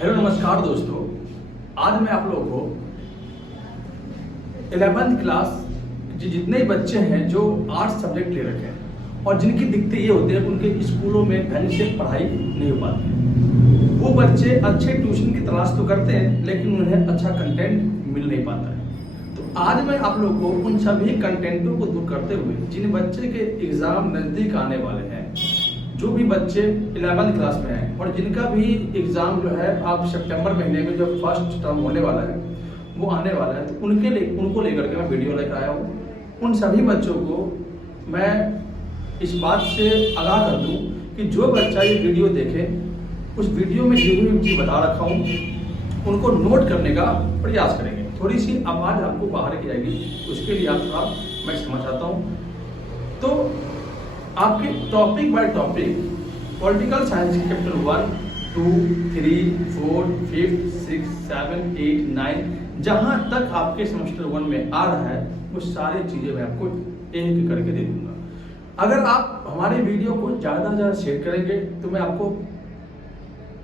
Hello नमस्कार दोस्तों, आज मैं आप लोगों को 11th क्लास जितने बच्चे हैं जो आर्ट्स सब्जेक्ट ले रखे हैं और जिनकी दिक्कतें ये होती है कि उनके स्कूलों में ढंग से पढ़ाई नहीं हो पाती है। वो बच्चे अच्छे ट्यूशन की तलाश तो करते हैं लेकिन उन्हें अच्छा कंटेंट मिल नहीं पाता है। तो आज मैं आप लोग को उन सभी कंटेंटों को दूर करते हुए जिन बच्चे के एग्जाम नज़दीक आने वाले हैं, जो भी बच्चे 11th क्लास में हैं और जिनका भी एग्ज़ाम जो है आप सितंबर महीने में जो फर्स्ट टर्म होने वाला है वो आने वाला है, तो उनको लेकर के मैं वीडियो लेकर आया हूँ। उन सभी बच्चों को मैं इस बात से आगाह कर दूँ कि जो बच्चा ये वीडियो देखे उस वीडियो में जो भी चीज़ बता रखा हूँ उनको नोट करने का प्रयास करेंगे। थोड़ी सी आवाज़ आपको बाहर की जाएगी, उसके लिए आप थोड़ा मैं समझ चाहता हूँ। तो आपके topic by topic political science के चैप्टर 1, 2, 3, 4, 5, 6, 7, 8, 9 जहाँ तक आपके सेमेस्टर 1 में आ रहा है वो सारी चीज़ें मैं आपको एक करके दे दूंगा। अगर आप हमारे वीडियो को ज़्यादा से ज़्यादा शेयर करेंगे तो मैं आपको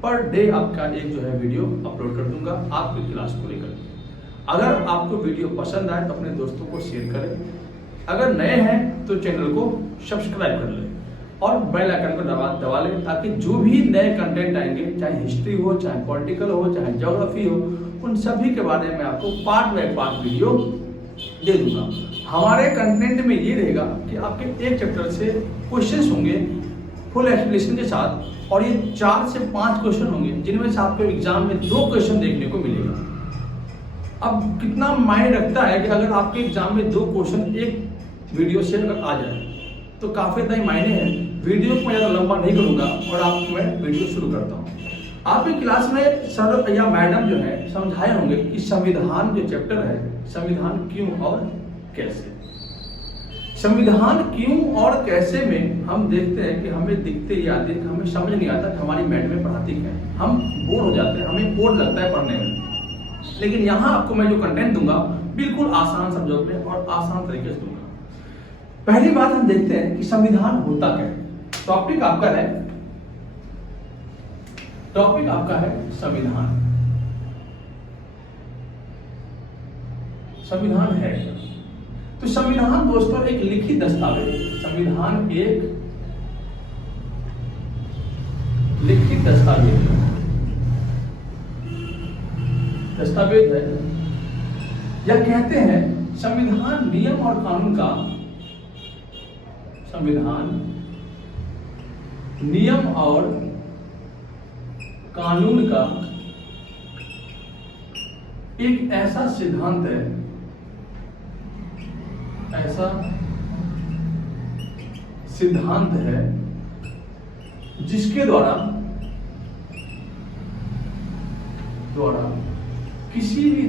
पर डे आपका एक जो है वीडियो अपलोड कर दूंगा आपकी क्लास को लेकर। अगर आपको वीडियो पसंद आए तो अपने दोस्तों को शेयर करें। अगर नए हैं तो चैनल को सब्सक्राइब कर लें और बेल आइकन को दबा लें ताकि जो भी नए कंटेंट आएंगे, चाहे हिस्ट्री हो, चाहे पॉलिटिकल हो, चाहे ज्योग्राफी हो, उन सभी के बारे में आपको पार्ट बाय पार्ट वीडियो दे दूंगा। हमारे कंटेंट में ये रहेगा कि आपके एक चैप्टर से क्वेश्चंस होंगे फुल एक्सप्लेनेशन के साथ और ये 4 से 5 क्वेश्चन होंगे जिनमें से आपको एग्जाम में 2 क्वेश्चन देखने को मिलेगा। अब कितना मायने रखता है कि अगर आपके एग्जाम में 2 क्वेश्चन एक वीडियो से अगर आ जाए तो काफ़ी ज़्यादा मायने हैं। वीडियो को ज़्यादा लंबा नहीं करूँगा और आपको मैं वीडियो शुरू करता हूँ। आपकी क्लास में सर या मैडम जो है समझाए होंगे कि संविधान जो चैप्टर है, संविधान क्यों और कैसे। संविधान क्यों और कैसे में हम देखते हैं कि हमें दिखते ही आते हैं कि हमें समझ नहीं आता कि हमारी मैडम पढ़ाती क्या है, हम बोर हो जाते हैं, हमें बोर लगता है पढ़ने में। लेकिन यहाँ आपको मैं जो कंटेंट दूंगा बिल्कुल आसान शब्दों में और आसान तरीके से दूंगा। पहली बात हम देखते हैं कि संविधान होता क्या है। टॉपिक आपका है संविधान। संविधान है तो संविधान दोस्तों एक लिखित दस्तावेज। संविधान एक लिखित दस्तावेज है, या कहते हैं संविधान नियम और कानून का, संविधान नियम और कानून का एक ऐसा सिद्धांत है, जिसके द्वारा किसी भी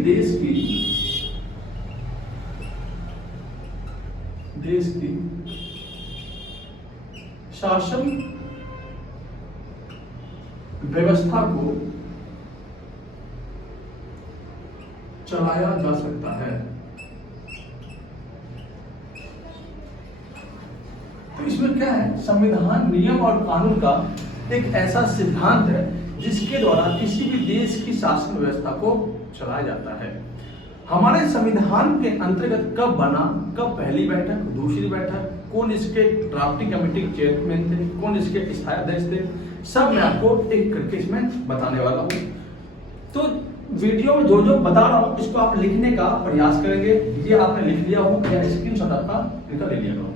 देश की शासन व्यवस्था को चलाया जा सकता है। तो इसमें क्या है, संविधान नियम और कानून का एक ऐसा सिद्धांत है जिसके द्वारा किसी भी देश की शासन व्यवस्था को चलाया जाता है। हमारे संविधान के अंतर्गत कब बना, कब पहली बैठक, दूसरी बैठक, कौन इसके ड्राफ्टिंग कमेटी के चेयरमैन थे, कौन इसके स्थायी अध्यक्ष थे, सब मैं आपको एक करके इसमें बताने वाला हूँ। तो वीडियो में जो जो बता रहा हूँ इसको आप लिखने का प्रयास करेंगे। ये आपने लिख लिया हो या स्क्रीनशॉट आपका इनका ले लिया हो।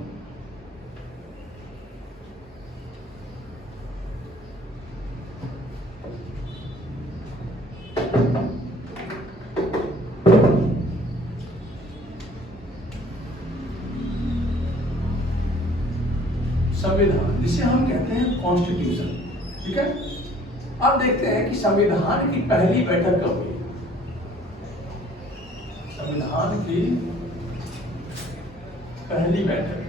संविधान जिसे हम कहते हैं कॉन्स्टिट्यूशन, ठीक है। अब देखते हैं कि संविधान की पहली बैठक कब हुई। संविधान की पहली बैठक।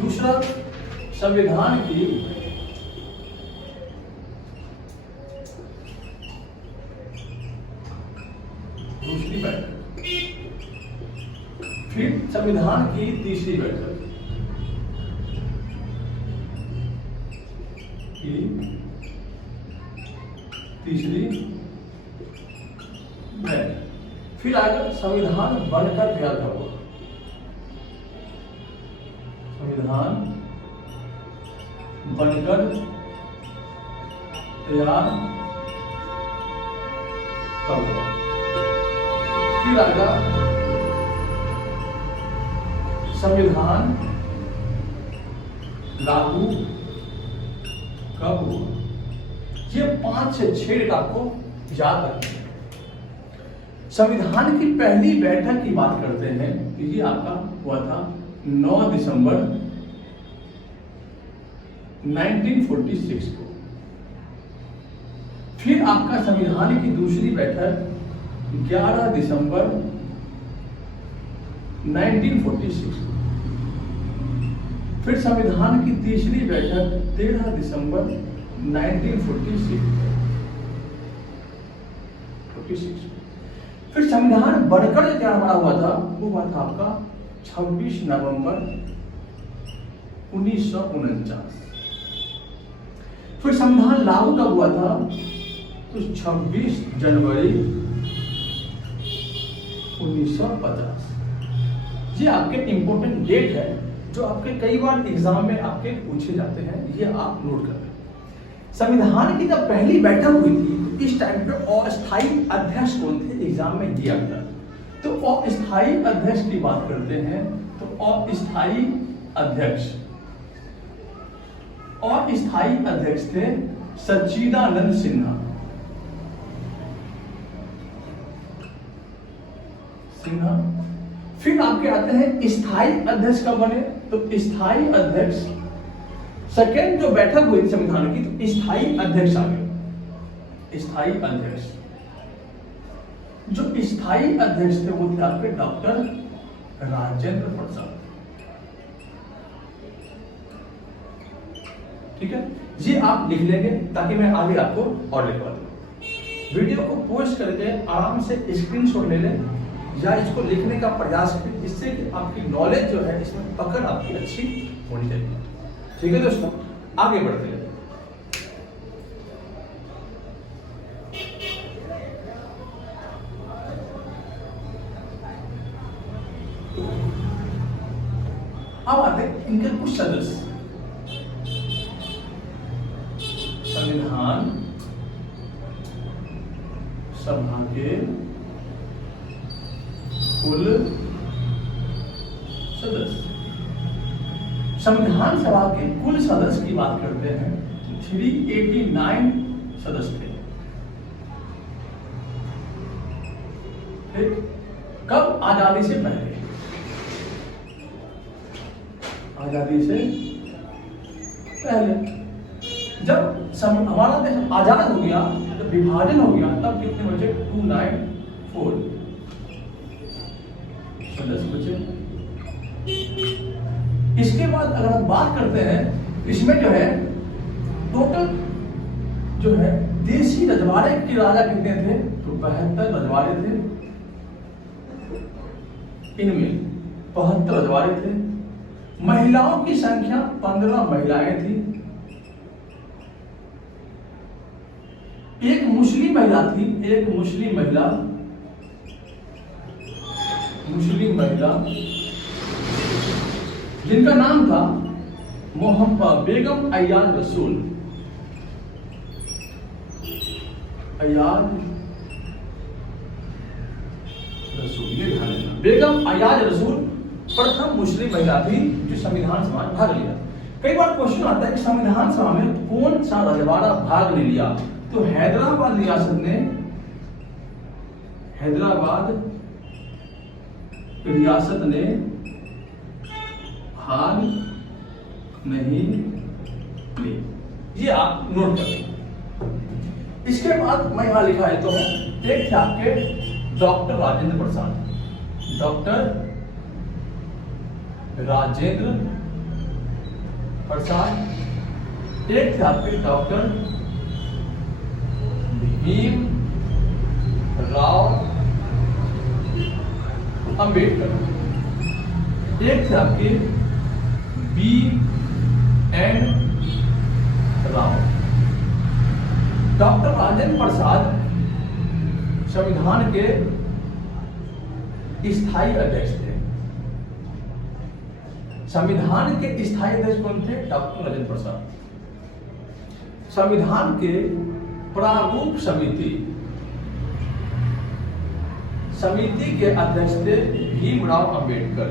दूसरा, संविधान की दूसरी बैठक। फिर संविधान की तीसरी बैठक की तीसरी बैठक। फिर आएगा संविधान बनकर तैयार कब हुआ। संविधान बनकर तैयार कब हुआ। फिर आएगा संविधान लागू कब हुआ। ये 5 से 6 डेट आपको याद रखना है। संविधान की पहली बैठक की बात करते हैं, ये आपका हुआ था 9 दिसंबर 1946 को। फिर आपका संविधान की दूसरी बैठक 11 दिसंबर 1946। फिर संविधान की तीसरी बैठक 13 दिसंबर 1946। फिर संविधान बनकर जो तैयार हुआ था वो हुआ था आपका 26 नवंबर 1949। फिर संविधान लागू कब हुआ था तो 26 जनवरी 1950। ये आपके इंपॉर्टेंट डेट है जो आपके कई बार एग्जाम में आपके पूछे जाते हैं, ये आप नोट कर लें। संविधान की जब पहली बैठक हुई थी तो इस टाइम पे अस्थायी अध्यक्ष कौन थे, एग्जाम में दिया था। तो अस्थायी अध्यक्ष की बात करते हैं तो अस्थायी अध्यक्ष थे सच्चिदानंद सिन्हा। फिर आपके आते हैं स्थायी अध्यक्ष कब बने, तो स्थायी अध्यक्ष सेकेंड जो बैठक हुई थी संविधान की तो स्थायी अध्यक्ष आ गए। स्थायी अध्यक्ष जो स्थायी अध्यक्ष थे वो थे आपके डॉक्टर राजेंद्र प्रसाद। ठीक है, ये आप लिख लेंगे ताकि मैं आगे आपको और लिखवा दूं। वीडियो को पोस्ट करके आराम से स्क्रीनशॉट ले लें या इसको लिखने का प्रयास करें, जिससे कि आपकी नॉलेज जो है इसमें पकड़ आपकी अच्छी होनी चाहिए। ठीक है दोस्तों, आगे बढ़ते हैं। अब आते हैं इनके कुछ सदस्य। संविधान सभा के कुल सदस्य। संविधान सभा के कुल सदस्य की बात करते हैं 389 सदस्य थे। ठीक, कब? आजादी से पहले। आजादी से पहले जब हमारा देश आजाद हो गया, जब विभाजन हो गया, तब कितने बचे? 294 सदस्य बचे। इसके बाद अगर हम बात करते हैं, इसमें जो है टोटल जो है देशी रजवाड़े के राजा कितने थे, तो 72 रजवाड़े थे। इनमें 72 रजवाड़े थे। महिलाओं की संख्या 15 महिलाएं थी। एक मुस्लिम महिला थी, एक मुस्लिम महिला जिनका नाम था मोहम्मद बेगम अयाज रसूल। बेगम अयाज रसूल प्रथम मुस्लिम महिला थी जो संविधान सभा में भाग लिया। कई बार क्वेश्चन आता है कि संविधान सभा में कौन सा रजवाड़ा भाग नहीं लिया, तो हैदराबाद रियासत ने भाग नहीं ली। ये आप नोट करें। इसके बाद मैं यहां लिखा है तो एक थे आपके डॉक्टर राजेंद्र प्रसाद। डॉक्टर राजेंद्र प्रसाद। एक थे आपके डॉक्टर भीम राव अंबेडकर। एक थे आपके BN राव। डॉक्टर राजेंद्र प्रसाद संविधान के स्थायी अध्यक्ष थे। संविधान के स्थायी अध्यक्ष कौन थे? डॉक्टर राजेंद्र प्रसाद। संविधान के प्रारूप समिति के अध्यक्ष थे भीमराव अंबेडकर।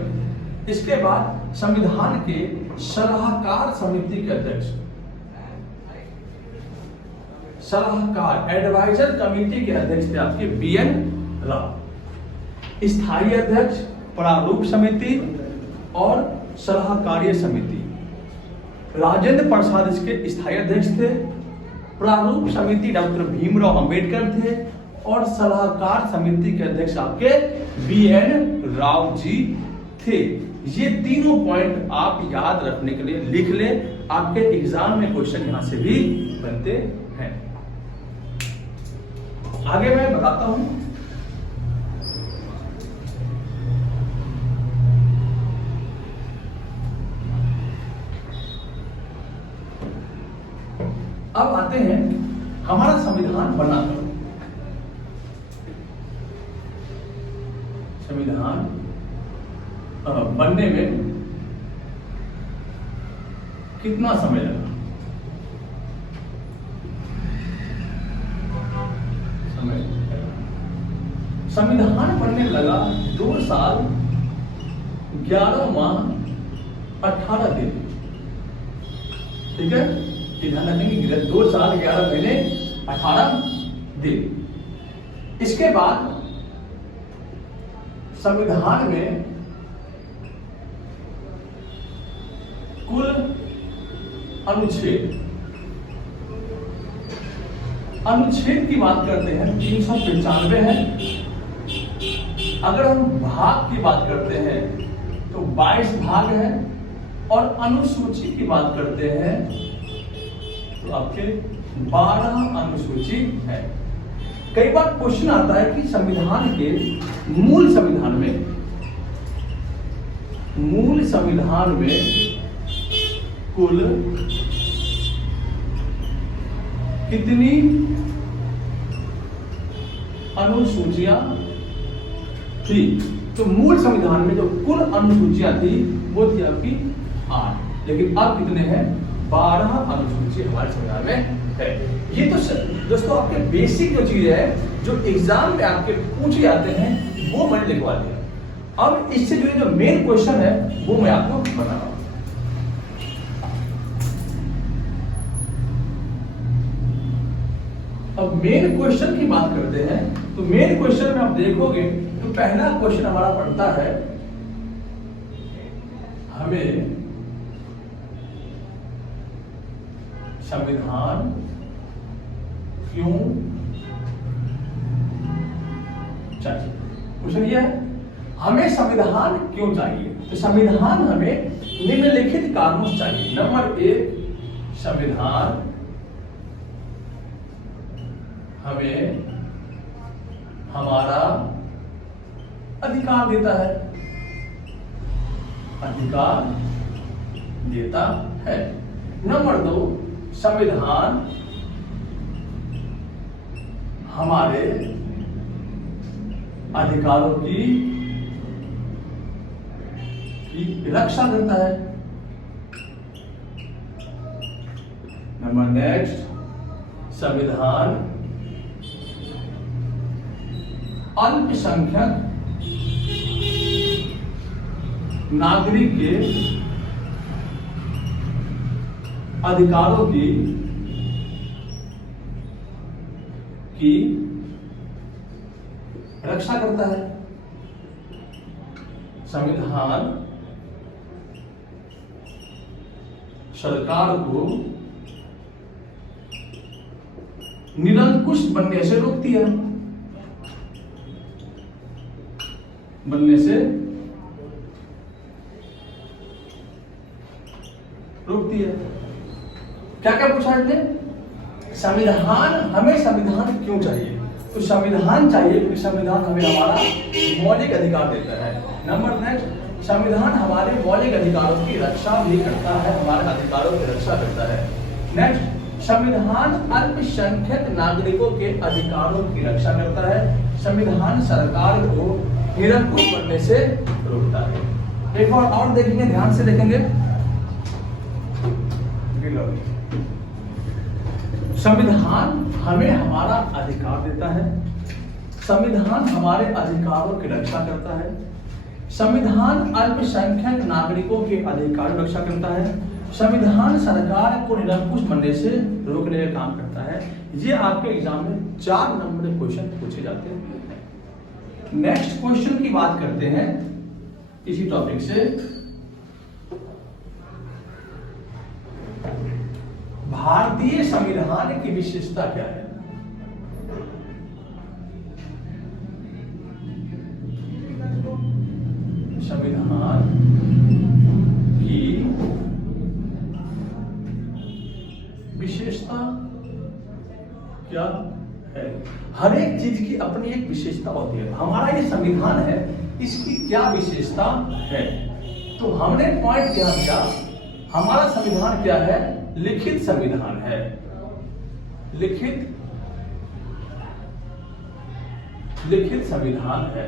इसके बाद संविधान के सलाहकार समिति के अध्यक्ष, सलाहकार एडवाइजर कमेटी के अध्यक्ष थे आपके BN राव। स्थायी अध्यक्ष, प्रारूप समिति और सलाहकार्य समिति। राजेंद्र प्रसाद इसके स्थायी अध्यक्ष थे, प्रारूप समिति डॉक्टर भीमराव अंबेडकर थे और सलाहकार समिति के अध्यक्ष आपके BN राव जी थे। ये तीनों पॉइंट आप याद रखने के लिए लिख ले, आपके एग्जाम में क्वेश्चन यहां से भी बनते हैं। आगे मैं बताता हूं। अब आते हैं हमारा संविधान बना कब। संविधान बनने में कितना समय लगा? संविधान बनने लगा 2 साल 11 माह 18 दिन। ठीक है, ध्यान रखेंगे 2 साल 11 महीने 18 दिन। इसके बाद संविधान में कुल अनुच्छेद की बात करते हैं 395 है। अगर हम भाग की बात करते हैं तो 22 भाग है और अनुसूची की बात करते हैं तो आपके 12 अनुसूची है। कई बार क्वेश्चन आता है कि संविधान के मूल संविधान में कुल कितनी अनुसूचियां थी? तो मूल संविधान में जो कुल अनुसूचियां थी वो थी आपकी 8, लेकिन अब कितने हैं? 12 अनुसूची हमारे संविधान में है। ये तो दोस्तों आपके बेसिक जो चीज है जो एग्जाम में आपके पूछे जाते हैं वो मैंने लिखवा दिया। अब इससे जुड़े जो मेन क्वेश्चन है वो मैं आपको बता रहा हूं। अब मेन क्वेश्चन की बात करते हैं तो मेन क्वेश्चन में आप देखोगे तो पहला क्वेश्चन हमारा पड़ता है, हमें संविधान क्यों चाहिए? क्वेश्चन ये है, हमें संविधान क्यों चाहिए? तो संविधान हमें निम्नलिखित कारणों से चाहिए। नंबर 1, संविधान हमें हमारा अधिकार देता है, अधिकार देता है। नंबर 2, संविधान हमारे अधिकारों की रक्षा करता है। नंबर नेक्स्ट, संविधान अल्पसंख्यक नागरिक के अधिकारों की रक्षा करता है। संविधान सरकार को निरंकुश बनने से रोकती है, क्या क्या पूछा इसने? संविधान, हमें संविधान क्यों चाहिए? तो संविधान चाहिए क्योंकि संविधान हमें हमारा मौलिक अधिकार देता है। नंबर नेक्स्ट, संविधान हमारे मौलिक अधिकारों की रक्षा भी करता है, हमारे अधिकारों की रक्षा करता है। नेक्स्ट, संविधान अल्पसंख्यक नागरिकों के अधिकारों की रक्षा करता है। संविधान सरकार को निरंकुश बनने से रोकता है। एक और देखेंगे, ध्यान से देखेंगे। संविधान हमें हमारा अधिकार देता है। संविधान हमारे अधिकारों की रक्षा करता है। संविधान अल्पसंख्यक नागरिकों के अधिकारों की रक्षा करता है। संविधान सरकार को निरंकुश बनने से रोकने का काम करता है। ये आपके एग्जाम में 4 नंबर के क्वेश्चन पूछे जाते हैं। नेक्स्ट क्वेश्चन की बात करते हैं इसी टॉपिक से। भारतीय संविधान की विशेषता क्या है? संविधान की विशेषता क्या है? हर एक चीज की अपनी एक विशेषता होती है। हमारा ये संविधान है, इसकी क्या विशेषता है? तो हमने पॉइंट क्या किया, हमारा संविधान क्या है? लिखित संविधान है। लिखित संविधान है।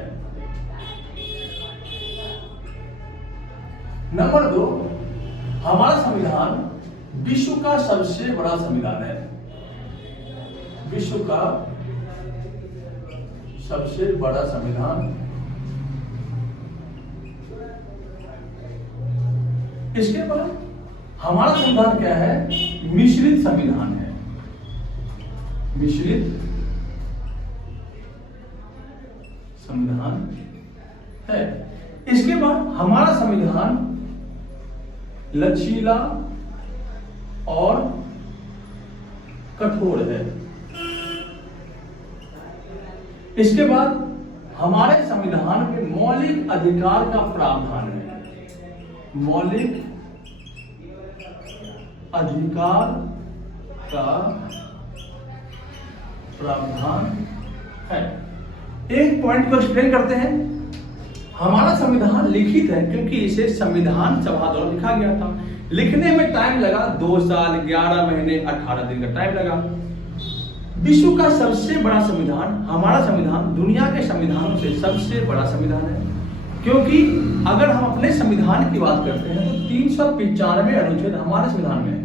नंबर 2, हमारा संविधान विश्व का सबसे बड़ा संविधान है। विश्व का सबसे बड़ा संविधान। इसके बाद हमारा संविधान क्या है? मिश्रित संविधान है। मिश्रित संविधान है। इसके बाद हमारा संविधान लचीला और कठोर है। इसके बाद हमारे संविधान में मौलिक अधिकार का प्रावधान है। मौलिक अधिकार का प्रावधान है। एक पॉइंट को एक्सप्लेन करते हैं। हमारा संविधान लिखित है क्योंकि इसे संविधान सभा द्वारा लिखा गया था। लिखने में टाइम लगा 2 साल 11 महीने 18 दिन का टाइम लगा। विश्व का सबसे बड़ा संविधान, हमारा संविधान दुनिया के संविधानों से सबसे बड़ा संविधान है। क्योंकि अगर हम अपने संविधान की बात करते हैं तो 395 अनुच्छेद हमारे संविधान में है।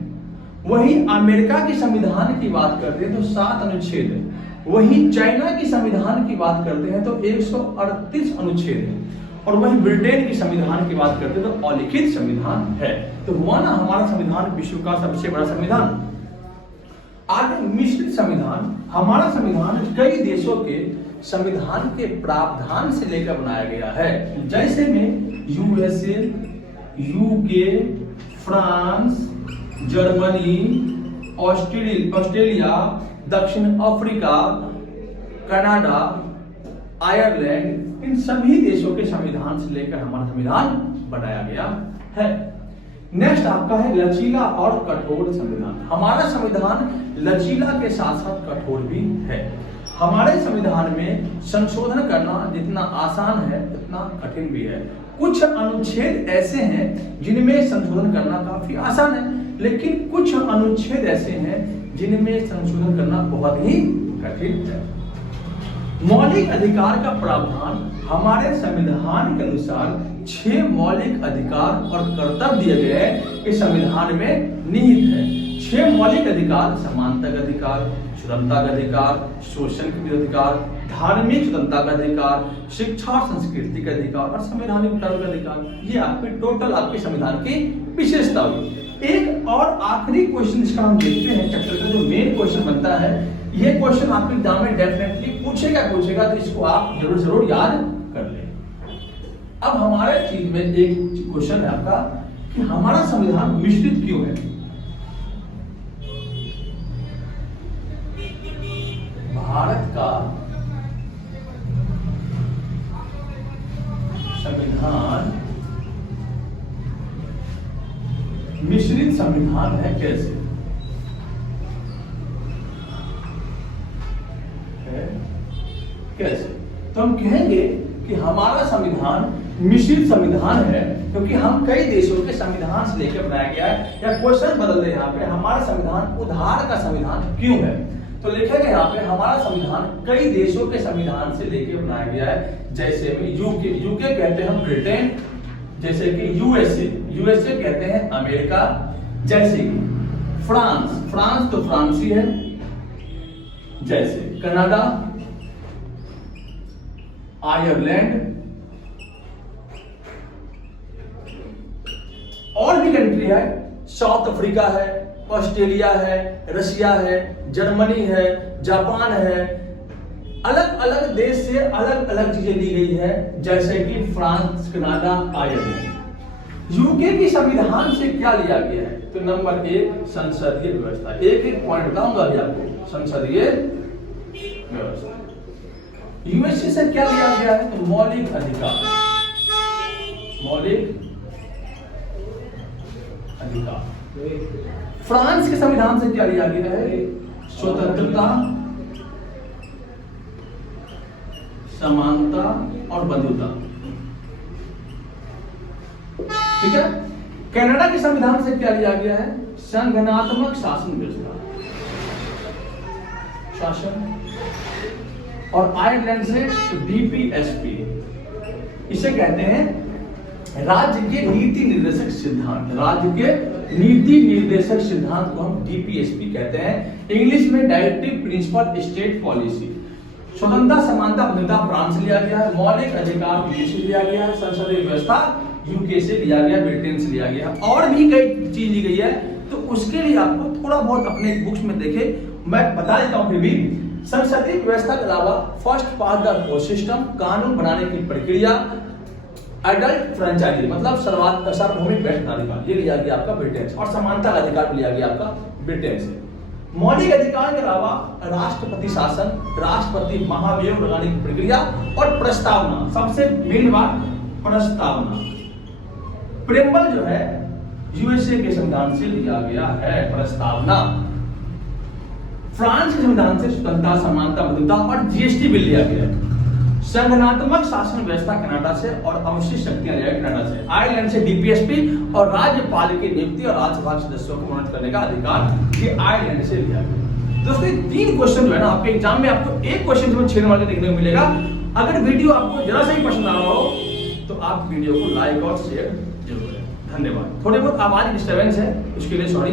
वहीं अमेरिका के संविधान की बात करते हैं तो 7 अनुच्छेद है। वहीं चाइना की संविधान की बात करते हैं तो 138 अनुच्छेद है। और वहीं ब्रिटेन की संविधान की बात करते हैं तो अलिखित संविधान है। तो हुआ ना हमारा संविधान विश्व का सबसे बड़ा संविधान। आगे मिश्रित संविधान। हमारा संविधान कई देशों के संविधान के प्रावधान से लेकर बनाया गया है। जैसे में USA, UK, France, Germany, Australia, दक्षिण अफ्रीका, कनाडा, आयरलैंड, इन सभी देशों के संविधान से लेकर हमारा संविधान बनाया गया है। नेक्स्ट आपका है लचीला और कठोर संविधान। हमारा संविधान लचीला के साथ साथ कठोर भी है। हमारे संविधान में संशोधन करना जितना आसान है उतना कठिन भी है। कुछ अनुच्छेद ऐसे हैं जिनमें संशोधन करना काफी आसान है, लेकिन कुछ अनुच्छेद ऐसे हैं जिनमें संशोधन करना बहुत ही कठिन है। मौलिक अधिकार का प्रावधान। हमारे संविधान के अनुसार 6 मौलिक अधिकार और कर्तव्य दिए गए हैं। इस संविधान में निहित है। 6 मौलिक अधिकार: समानता का अधिकार, स्वतंत्रता का अधिकार, शोषण के विरुद्ध अधिकार, धार्मिक स्वतंत्रता का अधिकार, शिक्षा और संस्कृति का अधिकार और संवैधानिक कर्तव्य का अधिकार। ये आपके टोटल आपके संविधान की विशेषता हुई। एक और आखिरी क्वेश्चन जिसका हम देखते हैं चैप्टर का, जो मेन क्वेश्चन बनता है, ये क्वेश्चन आपके एग्जाम में डेफिनेटली पूछेगा, तो इसको आप जरूर याद कर लें। अब हमारे चीज में एक क्वेश्चन है आपका कि हमारा संविधान मिश्रित क्यों है? भारत का संविधान मिश्रित संविधान है। कैसे कैसे? तो हम कहेंगे कि हमारा संविधान मिश्रित संविधान है क्योंकि हम कई देशों के संविधान से लेकर बनाया गया है। या क्वेश्चन बदल दे यहाँ पे, हमारा संविधान उधार का संविधान क्यों है? तो लिखेगा यहाँ पे हमारा संविधान कई देशों के संविधान से लेकर बनाया गया है। जैसे में यूके कहते हैं हम ब्रिटेन, जैसे कि यूएसए कहते हैं अमेरिका, जैसे कि फ्रांस तो फ्रांसी है, जैसे कनाडा, आयरलैंड, और भी कंट्री है, साउथ अफ्रीका है, ऑस्ट्रेलिया है, रशिया है, जर्मनी है, जापान है। अलग अलग देश से अलग अलग चीजें ली गई है, जैसे कि फ्रांस, कनाडा, आयरलैंड। यूके की संविधान से क्या लिया गया है? तो नंबर 1 संसदीय व्यवस्था। एक एक पॉइंट बताऊंगा अभी आपको। संसदीय व्यवस्था। यूएसए से क्या लिया गया है? तो मौलिक अधिकार। फ्रांस के संविधान से क्या लिया गया है? स्वतंत्रता, समानता और बंधुता। ठीक है। कनाडा के संविधान से क्या लिया गया है? संगठनात्मक शासन व्यवस्था, और आयरलैंड से डीपीएसपी। इसे कहते हैं राज्य के नीति निर्देशक सिद्धांत। राज्य के नीति निर्देशक सिद्धांत को हम डीपीएसपी कहते हैं। इंग्लिश में डायरेक्टिव प्रिंसिपल स्टेट पॉलिसी। स्वतंत्रता, समानता, बंधुता फ्रांस से लिया गया है। मौलिक अधिकार यूएस से लिया गया है। संसदीय व्यवस्था यूके से लिया गया, ब्रिटेन से लिया गया, और भी कई चीज ली गई है। तो उसके लिए आपको थोड़ा बहुत अपने बुक्स में देखे, मैं बता देता हूं। फिर भी संसदीय व्यवस्था के अलावा first part the court system, कानून बनाने की प्रक्रिया, एडल्ट फ्रेंचाइजी मतलब सार्वभौमिक व्यक्ताधिकार, ये लिया गया आपका ब्रिटेन से, और समानता का अधिकार लिया गया आपका ब्रिटेन से। मौलिक अधिकार के अलावा राष्ट्रपति शासन, राष्ट्रपति महाभियोग लगाने की प्रक्रिया, और प्रस्तावना। सबसे मेन बात प्रस्तावना। प्रेम्बल जो है यूएसए के संविधान से लिया गया है प्रस्तावना। फ्रांस के संविधान से स्वतंत्रता, समानता, बंधुता और जीएसटी बिल लिया गया है। संगठनात्मक शासन व्यवस्था कनाडा से, और अवशिष्ट शक्तियां लिया कनाडा से। आयरलैंड से डीपीएसपी और राज्यपाल की नियुक्ति और राज्यसभा सदस्यों को मनोनीत करने का अधिकार ये आयरलैंड से लिया गया। दोस्तों 3 क्वेश्चन जो है ना आपके एग्जाम में, आपको एक क्वेश्चन में 6 नंबर देखने को मिलेगा। अगर वीडियो आपको जरा सा ही पसंद आ रहा हो तो आप वीडियो को लाइक और शेयर जरूर करें। धन्यवाद। थोड़े बहुत आवाज डिस्टर्बेंस है, उसके लिए सॉरी।